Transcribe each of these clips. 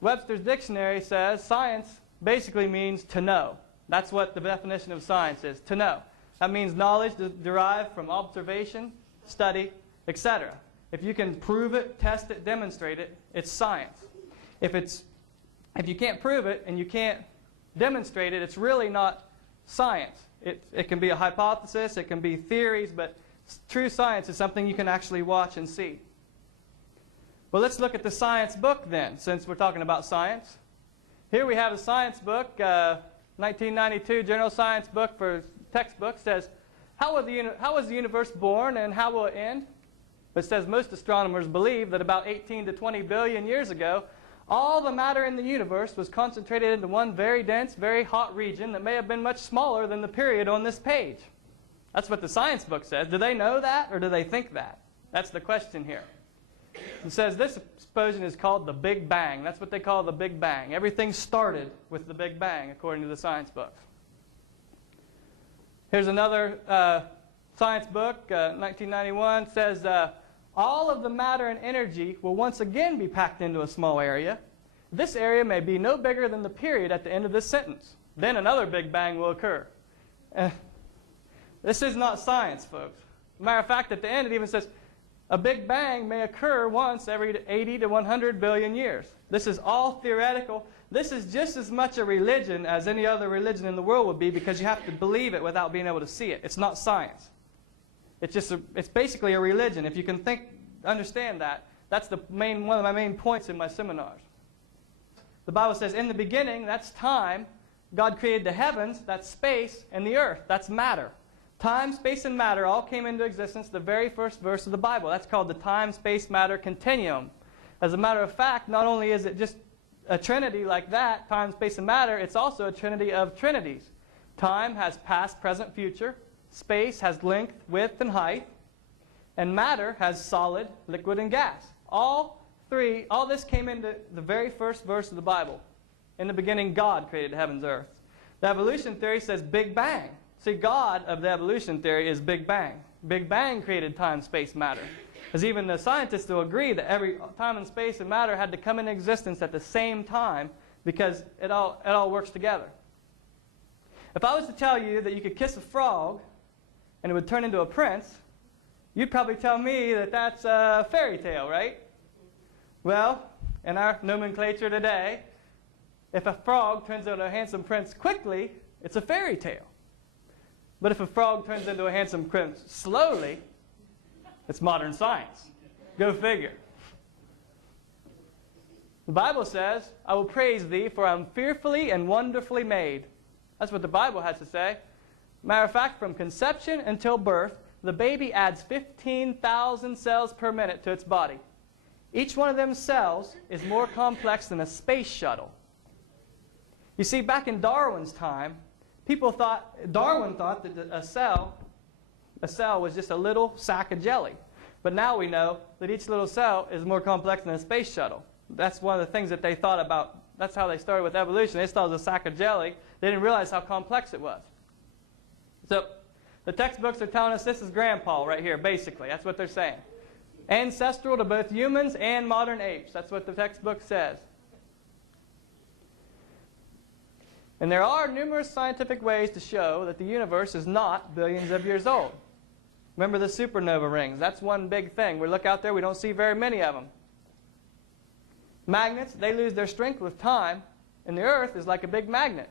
Webster's dictionary says science basically means to know. That's what the definition of science is, to know. That means knowledge derived from observation, study, etc. If you can prove it, test it, demonstrate it, it's science. If you can't prove it and you can't demonstrate it, it's really not science. It can be a hypothesis, it can be theories, but true science is something you can actually watch and see. Well, let's look at the science book then, since we're talking about science. Here we have a science book, 1992 General Science book for textbook. Says, how was the universe born and how will it end? It says most astronomers believe that about 18 to 20 billion years ago, all the matter in the universe was concentrated into one very dense, very hot region that may have been much smaller than the period on this page. That's what the science book says. Do they know that or do they think that? That's the question here. It says this explosion is called the Big Bang. That's what they call the Big Bang. Everything started with the Big Bang, according to the science book. Here's another science book, 1991. Says all of the matter and energy will once again be packed into a small area. This area may be no bigger than the period at the end of this sentence. Then another Big Bang will occur. This is not science, folks. Matter of fact, at the end it even says, a Big Bang may occur once every 80 to 100 billion years. This is all theoretical. This is just as much a religion as any other religion in the world would be because you have to believe it without being able to see it. It's not science. It's basically a religion. If you can understand that, that's one of my main points in my seminars. The Bible says, in the beginning, that's time. God created the heavens, that's space, and the earth, that's matter. Time, space, and matter all came into existence the very first verse of the Bible. That's called the time, space, matter continuum. As a matter of fact, not only is it just a trinity like that, time, space, and matter, it's also a trinity of trinities. Time has past, present, future. Space has length, width, and height. And matter has solid, liquid, and gas. All this came into the very first verse of the Bible. In the beginning, God created heavens and earth. The evolution theory says Big Bang. See, God of the evolution theory is Big Bang. Big Bang created time, space, matter. Because even the scientists will agree that every time and space and matter had to come into existence at the same time because it all works together. If I was to tell you that you could kiss a frog and it would turn into a prince, you'd probably tell me that that's a fairy tale, right? Well, in our nomenclature today, if a frog turns into a handsome prince quickly, it's a fairy tale. But if a frog turns into a handsome prince slowly, it's modern science. Go figure. The Bible says, I will praise thee, for I am fearfully and wonderfully made. That's what the Bible has to say. Matter of fact, from conception until birth, the baby adds 15,000 cells per minute to its body. Each one of them cells is more complex than a space shuttle. You see, back in Darwin's time, Darwin thought that a cell was just a little sack of jelly. But now we know that each little cell is more complex than a space shuttle. That's one of the things that they thought about. That's how they started with evolution. They thought it was a sack of jelly. They didn't realize how complex it was. So the textbooks are telling us this is Grandpa right here, basically. That's what they're saying. Ancestral to both humans and modern apes. That's what the textbook says. And there are numerous scientific ways to show that the universe is not billions of years old. Remember the supernova rings. That's one big thing. We look out there, we don't see very many of them. Magnets, they lose their strength with time, and the Earth is like a big magnet.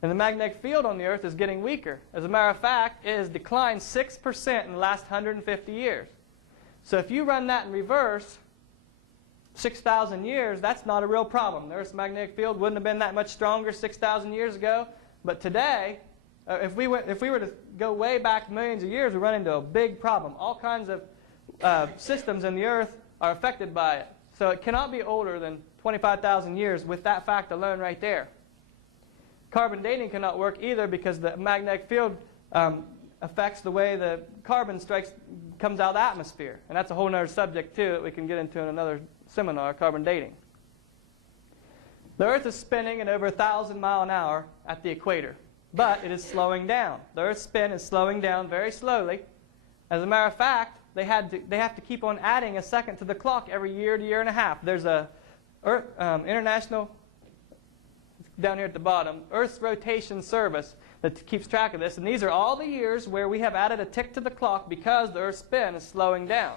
And the magnetic field on the Earth is getting weaker. As a matter of fact, it has declined 6% in the last 150 years. So if you run that in reverse, 6,000 years, that's not a real problem. The Earth's magnetic field wouldn't have been that much stronger 6,000 years ago. But today, if we were to go way back millions of years, we run into a big problem. All kinds of systems in the Earth are affected by it. So it cannot be older than 25,000 years with that fact alone right there. Carbon dating cannot work either because the magnetic field affects the way the carbon comes out of the atmosphere. And that's a whole other subject too that we can get into in another seminar, carbon dating. The Earth is spinning at over 1,000 miles an hour at the equator, but it is slowing down. The Earth's spin is slowing down very slowly. As a matter of fact, they have to keep on adding a second to the clock every year to year and a half. There's a International, down here at the bottom, Earth's rotation service that keeps track of this. And these are all the years where we have added a tick to the clock because the Earth's spin is slowing down.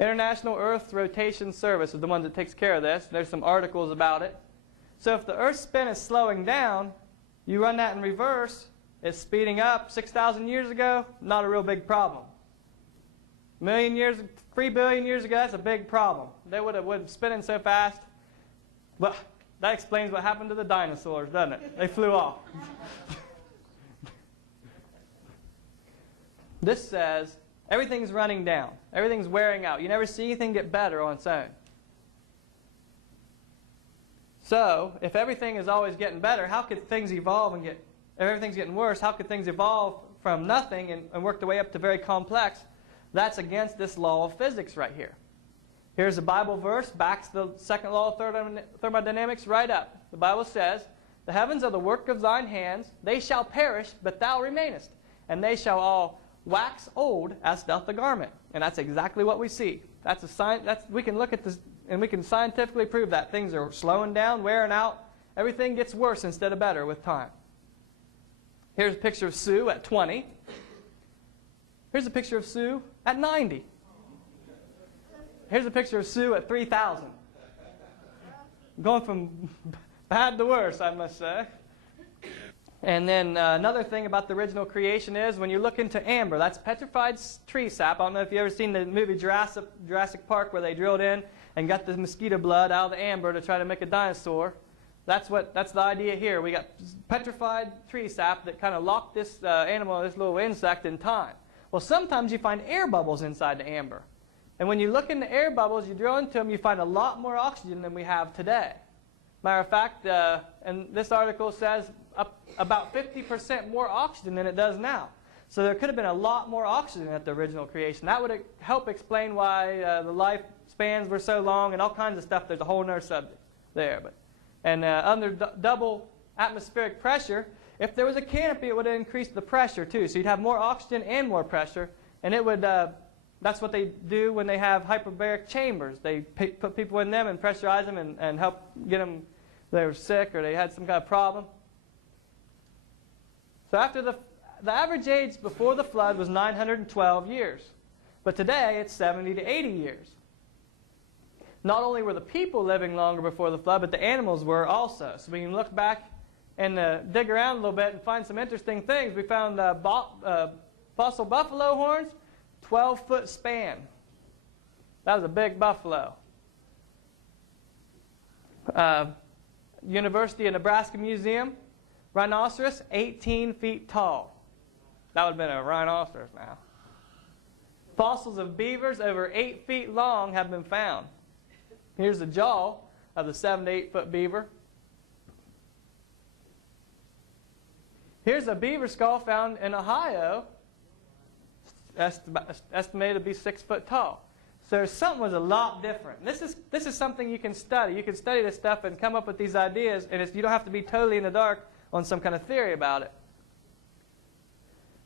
International Earth Rotation Service is the one that takes care of this. There's some articles about it. So if the Earth's spin is slowing down, you run that in reverse, it's speeding up. 6,000 years ago, not a real big problem. 3 billion years ago, that's a big problem. They would have spinning so fast. Well, that explains what happened to the dinosaurs, doesn't it? They flew off. This says everything's running down. Everything's wearing out. You never see anything get better on its own. So, if everything is always getting better, how could things evolve and if everything's getting worse, how could things evolve from nothing and work their way up to very complex? That's against this law of physics right here. Here's a Bible verse, backs the second law of thermodynamics right up. The Bible says, "The heavens are the work of thine hands. They shall perish, but thou remainest. And they shall all wax old as doth the garment." And that's exactly what we see. That's a sign. We can look at this and we can scientifically prove that things are slowing down, wearing out. Everything gets worse instead of better with time. Here's a picture of Sue at 20. Here's a picture of Sue at 90. Here's a picture of Sue at 3,000. Going from bad to worse, I must say. And then another thing about the original creation is when you look into amber, that's petrified tree sap. I don't know if you've ever seen the movie Jurassic Park where they drilled in and got the mosquito blood out of the amber to try to make a dinosaur. That's the idea here. We got petrified tree sap that kind of locked this animal, this little insect, in time. Well, sometimes you find air bubbles inside the amber. And when you look in the air bubbles, you drill into them, you find a lot more oxygen than we have today. Matter of fact, and this article says about 50% more oxygen than it does now. So there could have been a lot more oxygen at the original creation. That would help explain why the lifespans were so long and all kinds of stuff. There's a whole other subject there. Under double atmospheric pressure, if there was a canopy, it would have increased the pressure too. So you'd have more oxygen and more pressure, and it would. That's what they do when they have hyperbaric chambers. They put people in them and pressurize them and help get them. They were sick or they had some kind of problem. So after the average age before the flood was 912 years, but today it's 70 to 80 years. Not only were the people living longer before the flood, but the animals were also. So we can look back and dig around a little bit and find some interesting things. We found fossil buffalo horns, 12-foot span. That was a big buffalo. University of Nebraska Museum, rhinoceros, 18 feet tall. That would have been a rhinoceros now. Fossils of beavers over 8 feet long have been found. Here's the jaw of the 7 to 8 foot beaver. Here's a beaver skull found in Ohio, estimated to be 6 foot tall. So something was a lot different. This is something you can study. You can study this stuff and come up with these ideas, and you don't have to be totally in the dark on some kind of theory about it.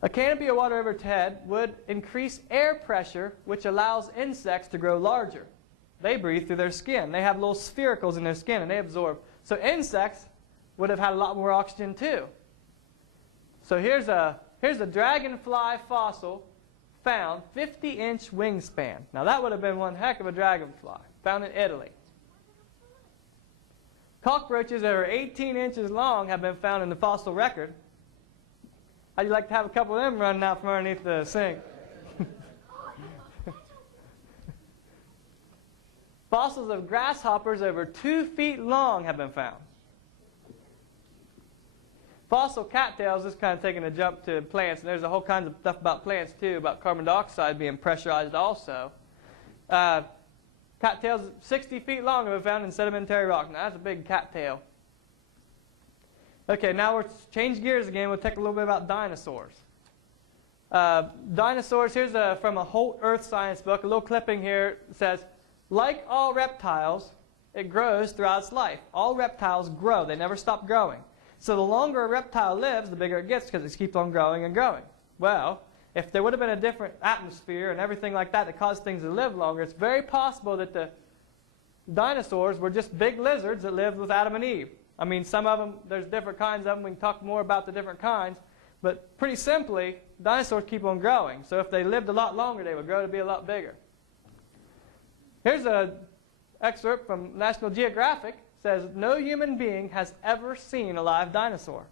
A canopy of water overhead would increase air pressure, which allows insects to grow larger. They breathe through their skin. They have little sphericals in their skin, and they absorb. So insects would have had a lot more oxygen too. So here's a dragonfly fossil found, 50-inch wingspan. Now that would have been one heck of a dragonfly, found in Italy. Cockroaches that are 18 inches long have been found in the fossil record. How'd you like to have a couple of them running out from underneath the sink? Fossils of grasshoppers over 2 feet long have been found. Fossil cattails is kind of taking a jump to plants, and there's a whole kind of stuff about plants too, about carbon dioxide being pressurized also. Cattails 60 feet long have been found in sedimentary rock. Now that's a big cattail. Okay, now we'll change gears again. We'll talk a little bit about dinosaurs. Dinosaurs, here's from a Holt Earth Science book. A little clipping here says, like all reptiles, it grows throughout its life. All reptiles grow. They never stop growing. So the longer a reptile lives, the bigger it gets because it keeps on growing and growing. Well, if there would have been a different atmosphere and everything like that that caused things to live longer, it's very possible that the dinosaurs were just big lizards that lived with Adam and Eve. I mean, some of them, there's different kinds of them. We can talk more about the different kinds. But pretty simply, dinosaurs keep on growing. So if they lived a lot longer, they would grow to be a lot bigger. Here's an excerpt from National Geographic. It says, no human being has ever seen a live dinosaur.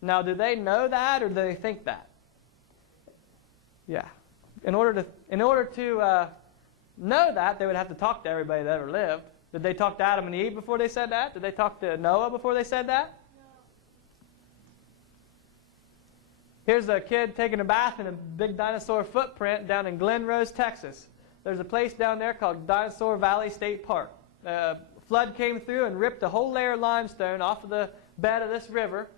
Now, do they know that or do they think that? Yeah. In order to know that, they would have to talk to everybody that ever lived. Did they talk to Adam and Eve before they said that? Did they talk to Noah before they said that? No. Here's a kid taking a bath in a big dinosaur footprint down in Glen Rose, Texas. There's a place down there called Dinosaur Valley State Park. A flood came through and ripped a whole layer of limestone off of the bed of this river,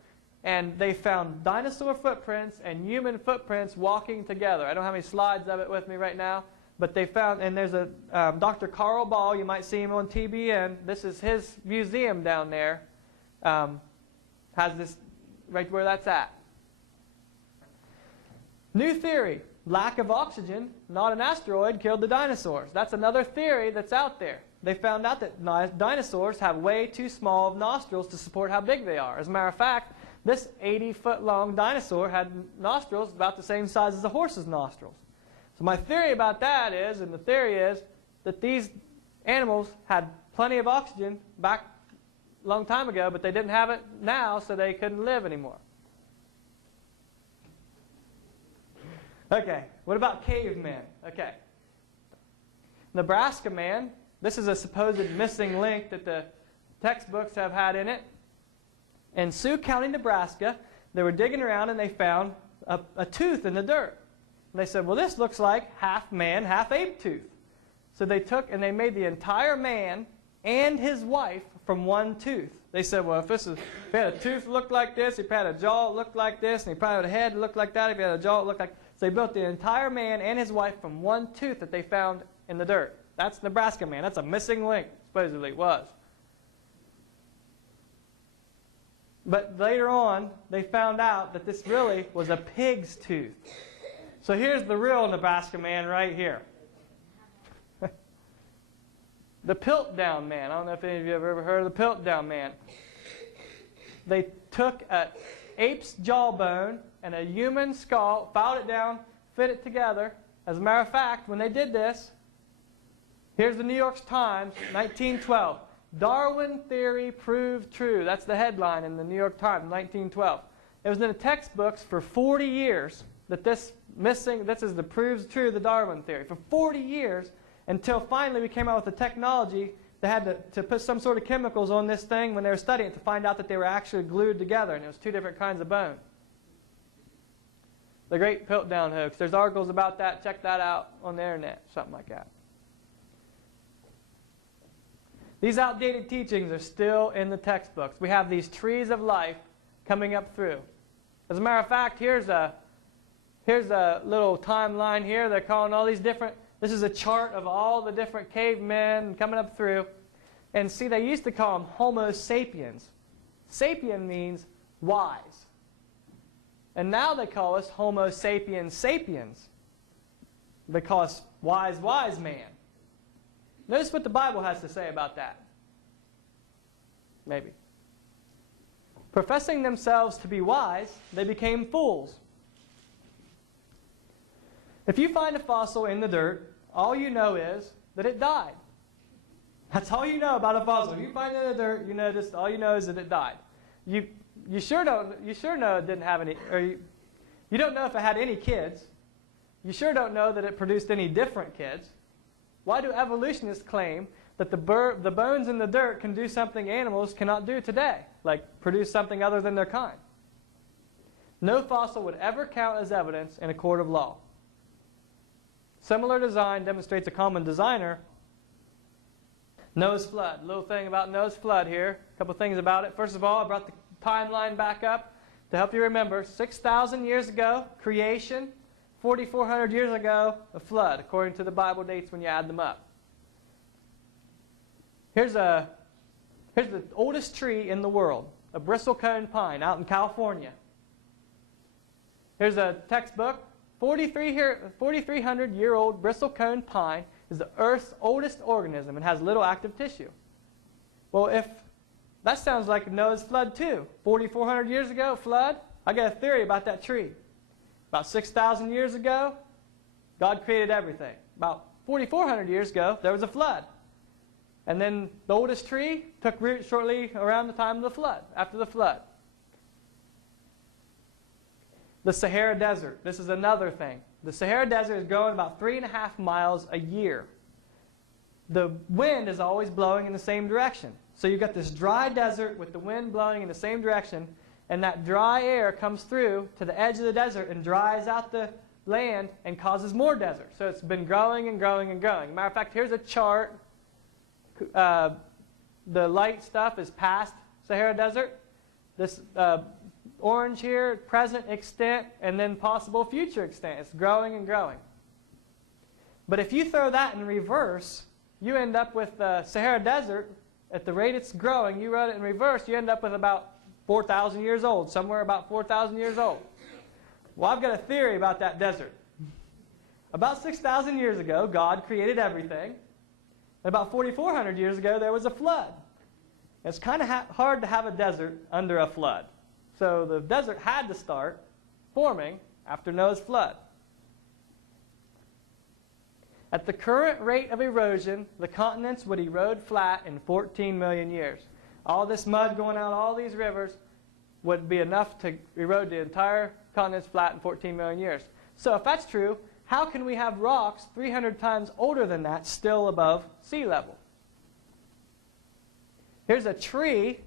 and they found dinosaur footprints and human footprints walking together. I don't have any slides of it with me right now. But they found, and there's a Dr. Carl Ball, you might see him on TBN. This is his museum down there. Has this right where that's at. New theory, lack of oxygen, not an asteroid, killed the dinosaurs. That's another theory that's out there. They found out that dinosaurs have way too small of nostrils to support how big they are. As a matter of fact, this 80-foot-long dinosaur had nostrils about the same size as a horse's nostrils. So my theory about that is, and the theory is, that these animals had plenty of oxygen back a long time ago, but they didn't have it now, so they couldn't live anymore. Okay, what about cavemen? Okay. Nebraska man, this is a supposed missing link that the textbooks have had in it. In Sioux County, Nebraska, they were digging around and they found a tooth in the dirt. And they said, well, this looks like half man, half ape tooth. So they took and they made the entire man and his wife from one tooth. They said, well, if he had a tooth that looked like this, if he had a jaw that looked like this, and he probably had a head that looked like that, if he had a jaw that looked like... So they built the entire man and his wife from one tooth that they found in the dirt. That's Nebraska man. That's a missing link, supposedly it was. But later on, they found out that this really was a pig's tooth. So here's the real Nebraska man right here. The Piltdown man. I don't know if any of you have ever heard of the Piltdown man. They took an ape's jawbone and a human skull, filed it down, fit it together. As a matter of fact, when they did this, here's the New York Times, 1912. Darwin theory proved true. That's the headline in the New York Times, 1912. It was in the textbooks for 40 years that this is the proves true, the Darwin theory. For 40 years, until finally we came out with the technology that had to put some sort of chemicals on this thing when they were studying it to find out that they were actually glued together, and it was two different kinds of bone. The Great Piltdown Hoax. There's articles about that. Check that out on the internet, something like that. These outdated teachings are still in the textbooks. We have these trees of life coming up through. As a matter of fact, here's a little timeline here. They're calling all these different... This is a chart of all the different cavemen coming up through. And see, they used to call them Homo sapiens. Sapien means wise. And now they call us Homo sapiens sapiens. They call us wise man. Notice what the Bible has to say about that. Maybe. Professing themselves to be wise, they became fools. If you find a fossil in the dirt, all you know is that it died. That's all you know about a fossil. If you find it in the dirt, all you know is that it died. You sure know it didn't have any, or you don't know if it had any kids. You sure don't know that it produced any different kids. Why do evolutionists claim that the bones in the dirt can do something animals cannot do today, like produce something other than their kind? No fossil would ever count as evidence in a court of law. Similar design demonstrates a common designer. Noah's flood. A little thing about Noah's flood here. A couple things about it. First of all, I brought the timeline back up to help you remember. 6,000 years ago, creation. 4,400 years ago, a flood, according to the Bible dates when you add them up. Here's the oldest tree in the world, a bristlecone pine out in California. Here's a textbook 4,300-year-old bristlecone pine is the Earth's oldest organism and has little active tissue. Well, if that sounds like Noah's flood too. 4,400 years ago, flood. I got a theory about that tree. About 6,000 years ago, God created everything. About 4,400 years ago, there was a flood. And then the oldest tree took root shortly around the time of the flood, after the flood. The Sahara Desert. This is another thing. The Sahara Desert is growing about 3.5 miles a year. The wind is always blowing in the same direction. So you've got this dry desert with the wind blowing in the same direction, and that dry air comes through to the edge of the desert and dries out the land and causes more desert. So it's been growing and growing and growing. Matter of fact, here's a chart. The light stuff is past Sahara Desert. This orange here, present extent, and then possible future extent. It's growing and growing. But if you throw that in reverse, you end up with the Sahara Desert, at the rate it's growing, you wrote it in reverse, you end up with about 4,000 years old, somewhere about 4,000 years old. Well, I've got a theory about that desert. About 6,000 years ago, God created everything. And about 4,400 years ago, there was a flood. It's kind of hard to have a desert under a flood. So the desert had to start forming after Noah's flood. At the current rate of erosion, the continents would erode flat in 14 million years. All this mud going out all these rivers would be enough to erode the entire continents flat in 14 million years. So if that's true, how can we have rocks 300 times older than that still above sea level? Here's a tree,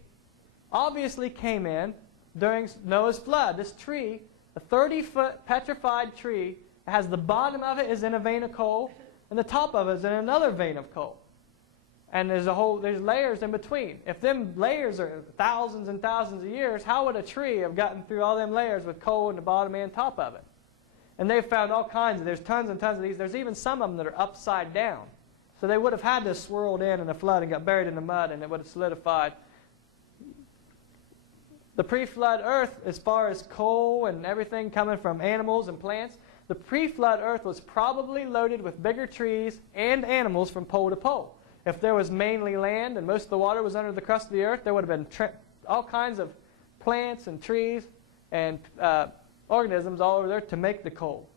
obviously came in during Noah's flood. This tree, a 30-foot petrified tree, has the bottom of it is in a vein of coal, and the top of it is in another vein of coal. And there's layers in between. If them layers are thousands and thousands of years, how would a tree have gotten through all them layers with coal in the bottom and top of it? And they've found all kinds. There's tons and tons of these. There's even some of them that are upside down. So they would have had to swirled in a flood and got buried in the mud, and it would have solidified. The pre-flood earth, as far as coal and everything coming from animals and plants, the pre-flood earth was probably loaded with bigger trees and animals from pole to pole. If there was mainly land and most of the water was under the crust of the earth, there would have been all kinds of plants and trees and organisms all over there to make the coal.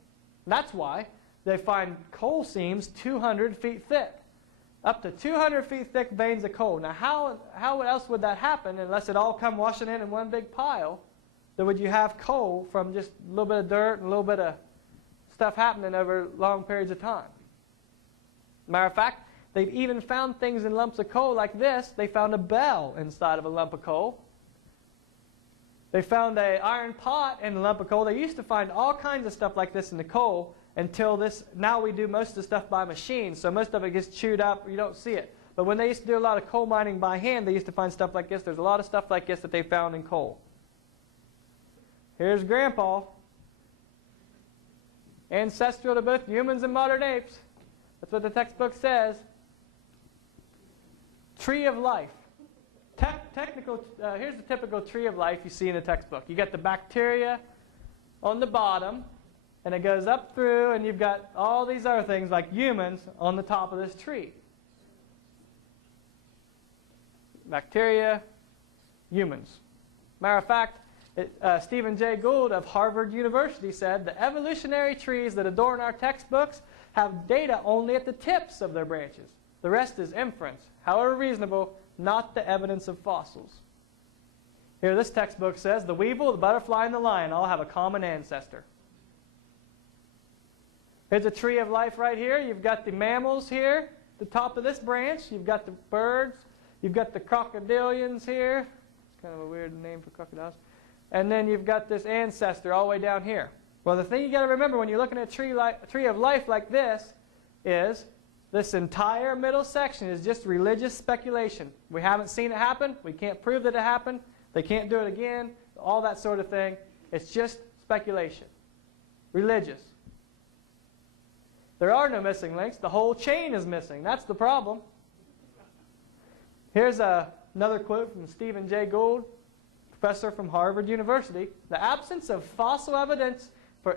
And that's why they find coal seams 200 feet thick. Up to 200 feet thick veins of coal. Now how else would that happen unless it all come washing in one big pile? Then would you have coal from just a little bit of dirt and a little bit of stuff happening over long periods of time? Matter of fact, they've even found things in lumps of coal like this. They found a bell inside of a lump of coal. They found an iron pot in a lump of coal. They used to find all kinds of stuff like this in the coal until this. Now we do most of the stuff by machine, so most of it gets chewed up. You don't see it. But when they used to do a lot of coal mining by hand, they used to find stuff like this. There's a lot of stuff like this that they found in coal. Here's Grandpa. Ancestral to both humans and modern apes. That's what the textbook says. Tree of life. Here's the typical tree of life you see in the textbook. You got the bacteria on the bottom, and it goes up through, and you've got all these other things like humans on the top of this tree. Bacteria, humans. Matter of fact, Stephen Jay Gould of Harvard University said the evolutionary trees that adorn our textbooks have data only at the tips of their branches. The rest is inference, however reasonable, not the evidence of fossils. Here this textbook says the weevil, the butterfly, and the lion all have a common ancestor. Here's a tree of life right here. You've got the mammals here, the top of this branch. You've got the birds. You've got the crocodilians here. It's kind of a weird name for crocodiles. And then you've got this ancestor all the way down here. Well, the thing you got to remember when you're looking at a tree of life like this is this entire middle section is just religious speculation. We haven't seen it happen. We can't prove that it happened. They can't do it again. All that sort of thing. It's just speculation. Religious. There are no missing links. The whole chain is missing. That's the problem. Here's another quote from Stephen Jay Gould, professor from Harvard University. The absence of fossil evidence for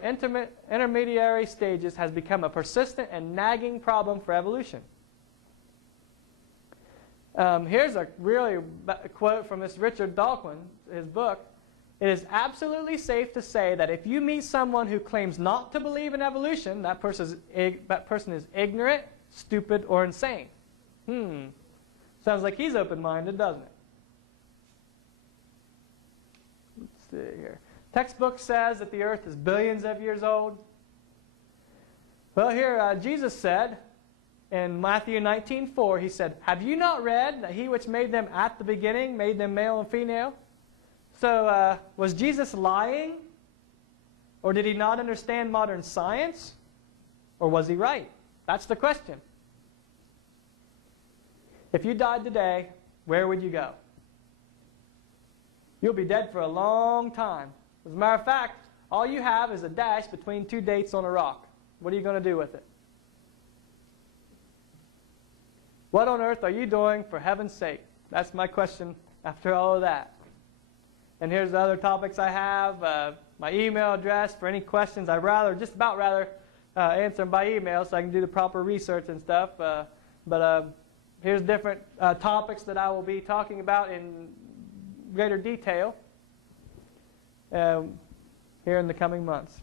intermediary stages has become a persistent and nagging problem for evolution. Here's a really quote from this Richard Dawkins, his book. It is absolutely safe to say that if you meet someone who claims not to believe in evolution, that person is ignorant, stupid, or insane. Sounds like he's open-minded, doesn't it? Let's see here. Textbook says that the earth is billions of years old. Well, here Jesus said in Matthew 19:4, he said, "Have you not read that he which made them at the beginning made them male and female?" So was Jesus lying? Or did he not understand modern science? Or was he right? That's the question. If you died today, where would you go? You'll be dead for a long time. As a matter of fact, all you have is a dash between two dates on a rock. What are you going to do with it? What on earth are you doing for heaven's sake? That's my question after all of that. And here's the other topics I have. My email address for any questions. I'd rather answer them by email so I can do the proper research and stuff. Here's different topics that I will be talking about in greater detail here in the coming months.